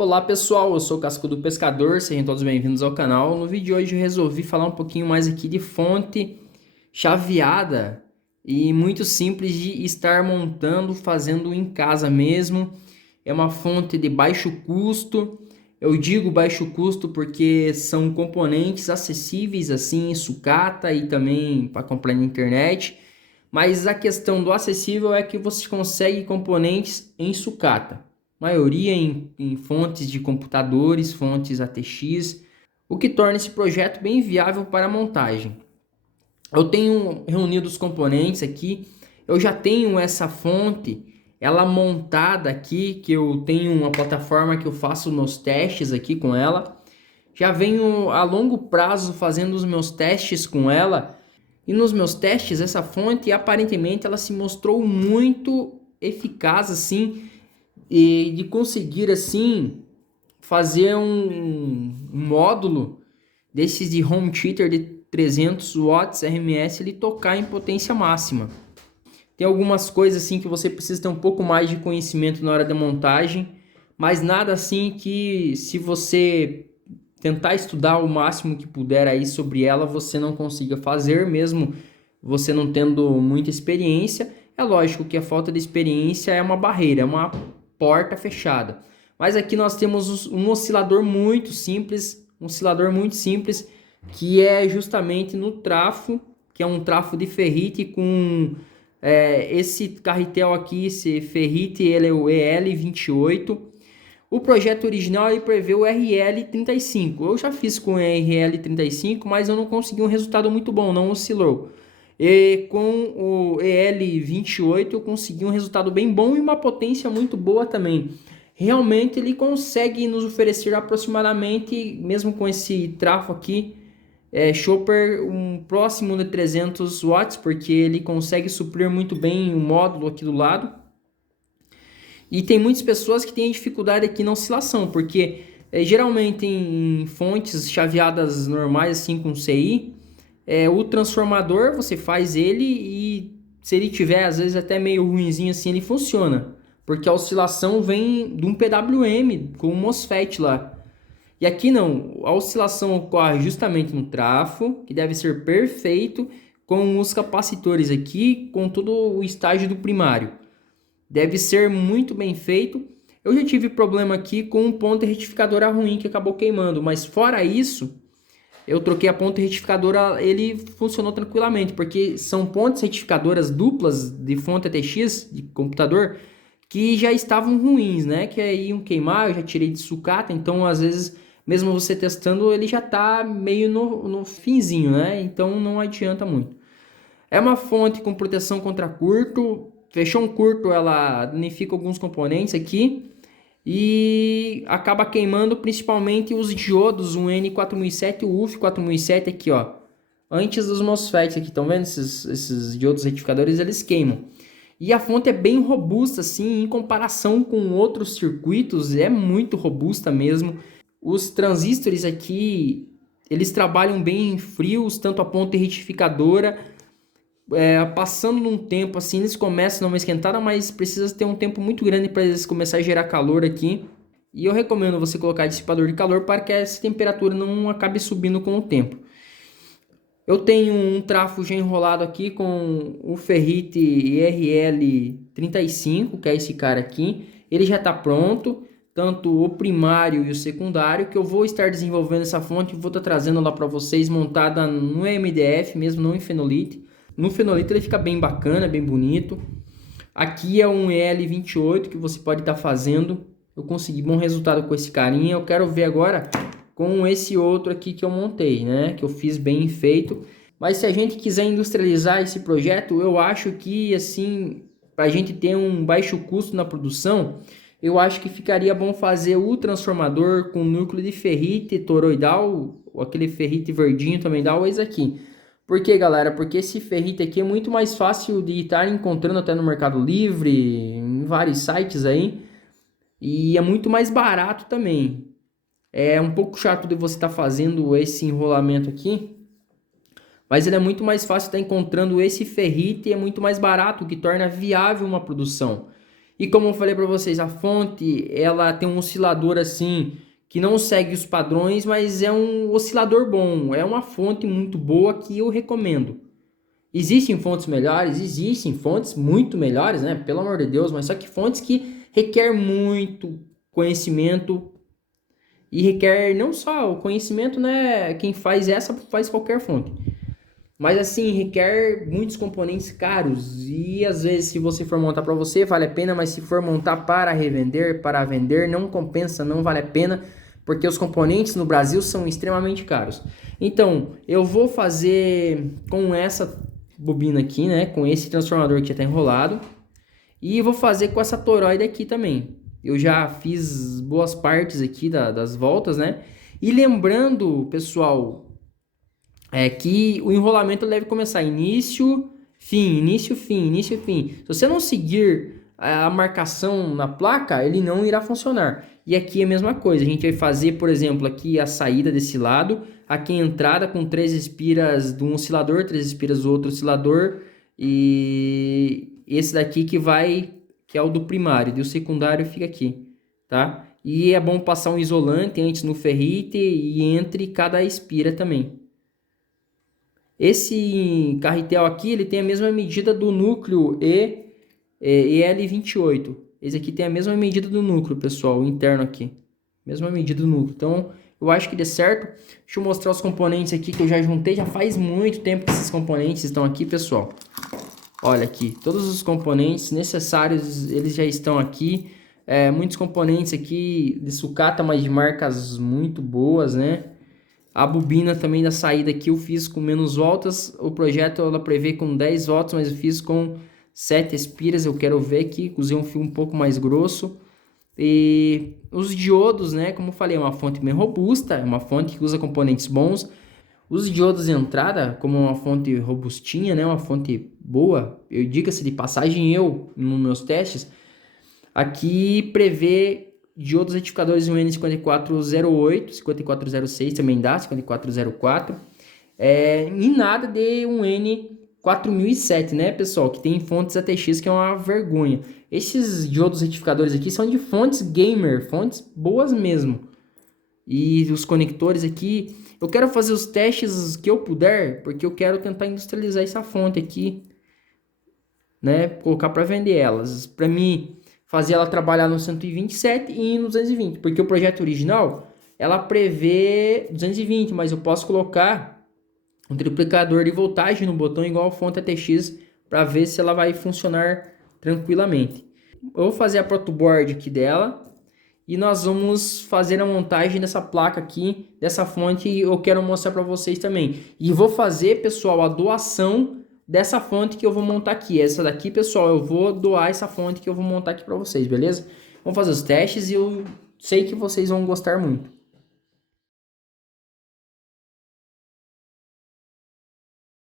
Olá pessoal, eu sou o Cascudo Pescador, sejam todos bem-vindos ao canal. No vídeo de hoje eu resolvi falar um pouquinho mais aqui de fonte chaveada e muito simples de estar montando, fazendo em casa mesmo. É uma fonte de baixo custo. Eu digo baixo custo porque são componentes acessíveis assim em sucata e também para comprar na internet. Mas a questão do acessível é que você consegue componentes em sucata. Maioria em fontes de computadores, fontes ATX, o que torna esse projeto bem viável para a montagem. Eu tenho reunido os componentes aqui, eu já tenho essa fonte, ela montada aqui, que eu tenho uma plataforma que eu faço meus testes aqui com ela. Já venho a longo prazo fazendo os meus testes com ela. E nos meus testes, essa fonte aparentemente ela se mostrou muito eficaz assim e de conseguir assim fazer um módulo desses de home theater de 300 watts RMS ele tocar em potência máxima. Tem algumas coisas assim que você precisa ter um pouco mais de conhecimento na hora da montagem, mas nada assim que se você tentar estudar o máximo que puder aí sobre ela, você não consiga fazer, mesmo você não tendo muita experiência. É lógico que a falta de experiência é uma barreira, é uma porta fechada. Mas aqui nós temos um oscilador muito simples, que é justamente no trafo, que é um trafo de ferrite com esse carretel aqui, esse ferrite, ele é o EL28. O projeto original ele prevê o RL35. Eu já fiz com o RL35, mas eu não consegui um resultado muito bom, não oscilou. E com o EL28 eu consegui um resultado bem bom e uma potência muito boa também. Realmente ele consegue nos oferecer aproximadamente, mesmo com esse trafo aqui, chopper um próximo de 300 watts, porque ele consegue suprir muito bem o módulo aqui do lado. E tem muitas pessoas que têm dificuldade aqui na oscilação, porque geralmente em fontes chaveadas normais, assim com CI, o transformador você faz ele e se ele tiver às vezes até meio ruinzinho assim, ele funciona. Porque a oscilação vem de um PWM com um MOSFET lá. E aqui não, a oscilação ocorre justamente no trafo, que deve ser perfeito, com os capacitores aqui, com todo o estágio do primário. Deve ser muito bem feito. Eu já tive problema aqui com um ponto retificadora ruim que acabou queimando, mas fora isso, eu troquei a ponta retificadora, ele funcionou tranquilamente, porque são pontes retificadoras duplas de fonte ATX de computador que já estavam ruins, né? Que iam queimar, eu já tirei de sucata, então às vezes, mesmo você testando, ele já tá meio no finzinho, né? Então não adianta muito. É uma fonte com proteção contra curto. Fechou um curto, ela danifica alguns componentes aqui e acaba queimando principalmente os diodos, um N4007 e o UF4007 aqui, ó. Antes dos MOSFETs aqui, estão vendo? Esses diodos retificadores, eles queimam. E a fonte é bem robusta, assim, em comparação com outros circuitos, é muito robusta mesmo. Os transistores aqui, eles trabalham bem frios, tanto a ponta retificadora passando num tempo assim, eles começam a dar uma esquentada, mas precisa ter um tempo muito grande para eles começar a gerar calor aqui. E eu recomendo você colocar dissipador de calor para que essa temperatura não acabe subindo com o tempo. Eu tenho um trafo já enrolado aqui com o ferrite RL35, que é esse cara aqui. Ele já está pronto, tanto o primário e o secundário, que eu vou estar desenvolvendo essa fonte e vou estar trazendo lá para vocês montada no MDF mesmo, não em fenolite. No fenolito ele fica bem bacana, bem bonito. Aqui é um EL28 que você pode estar fazendo. Eu consegui bom resultado com esse carinha. Eu quero ver agora com esse outro aqui que eu montei, né? Que eu fiz bem feito. Mas se a gente quiser industrializar esse projeto, eu acho que assim, para a gente ter um baixo custo na produção, eu acho que ficaria bom fazer o transformador com núcleo de ferrite toroidal, ou aquele ferrite verdinho também dá, ou esse aqui. Por quê, galera? Porque esse ferrite aqui é muito mais fácil de estar encontrando até no Mercado Livre, em vários sites aí. E é muito mais barato também. É um pouco chato de você estar fazendo esse enrolamento aqui. Mas ele é muito mais fácil estar encontrando esse ferrite e é muito mais barato, o que torna viável uma produção. E como eu falei para vocês, a fonte, ela tem um oscilador assim, que não segue os padrões, mas é um oscilador bom, é uma fonte muito boa que eu recomendo. Existem fontes melhores? Existem fontes muito melhores, né? Pelo amor de Deus, mas só que fontes que requer muito conhecimento e requer não só o conhecimento, né? Quem faz essa faz qualquer fonte. Mas assim, requer muitos componentes caros e às vezes se você for montar para você, vale a pena, mas se for montar para revender, para vender, não compensa, não vale a pena, porque os componentes no Brasil são extremamente caros. Então, eu vou fazer com essa bobina aqui, né, com esse transformador que já está enrolado, e vou fazer com essa toroide aqui também. Eu já fiz boas partes aqui das voltas, né? E lembrando, pessoal, que o enrolamento deve começar início, fim, início, fim, início, fim. Se você não seguir a marcação na placa, ele não irá funcionar. E aqui é a mesma coisa, a gente vai fazer, por exemplo, aqui a saída desse lado, aqui a entrada com 3 espiras de um oscilador, 3 espiras do outro oscilador, e esse daqui que é o do primário, e o secundário fica aqui, tá? E é bom passar um isolante antes no ferrite e entre cada espira também. Esse carretel aqui, ele tem a mesma medida do núcleo EL28. Esse aqui tem a mesma medida do núcleo, pessoal, o interno aqui. Mesma medida do núcleo. Então, eu acho que dê certo. Deixa eu mostrar os componentes aqui que eu já juntei. Já faz muito tempo que esses componentes estão aqui, pessoal. Olha aqui, todos os componentes necessários, eles já estão aqui. Muitos componentes aqui de sucata, mas de marcas muito boas, né? A bobina também da saída aqui eu fiz com menos voltas. O projeto ela prevê com 10 voltas, mas eu fiz com 7 espiras. Eu quero ver aqui, usei um fio um pouco mais grosso. E os diodos, né? Como eu falei, é uma fonte bem robusta, é uma fonte que usa componentes bons. Os diodos de entrada, como uma fonte robustinha, né? Uma fonte boa. Eu diga-se de passagem, nos meus testes, aqui prevê diodos retificadores um N5408, 5406 também dá, 5404. E nada de um N4007, né, pessoal? Que tem fontes ATX, que é uma vergonha. Esses diodos retificadores aqui são de fontes gamer, fontes boas mesmo. E os conectores aqui, eu quero fazer os testes que eu puder, porque eu quero tentar industrializar essa fonte aqui, né? Colocar para vender elas. Para mim fazer ela trabalhar no 127 e no 220, porque o projeto original ela prevê 220, mas eu posso colocar um triplicador de voltagem no botão igual a fonte ATX para ver se ela vai funcionar tranquilamente. Eu vou fazer a protoboard aqui dela e nós vamos fazer a montagem dessa placa aqui, dessa fonte, e eu quero mostrar para vocês também. E vou fazer, pessoal, a doação dessa fonte que eu vou montar aqui. Essa daqui, pessoal, eu vou doar essa fonte que eu vou montar aqui para vocês, beleza? Vamos fazer os testes e eu sei que vocês vão gostar muito.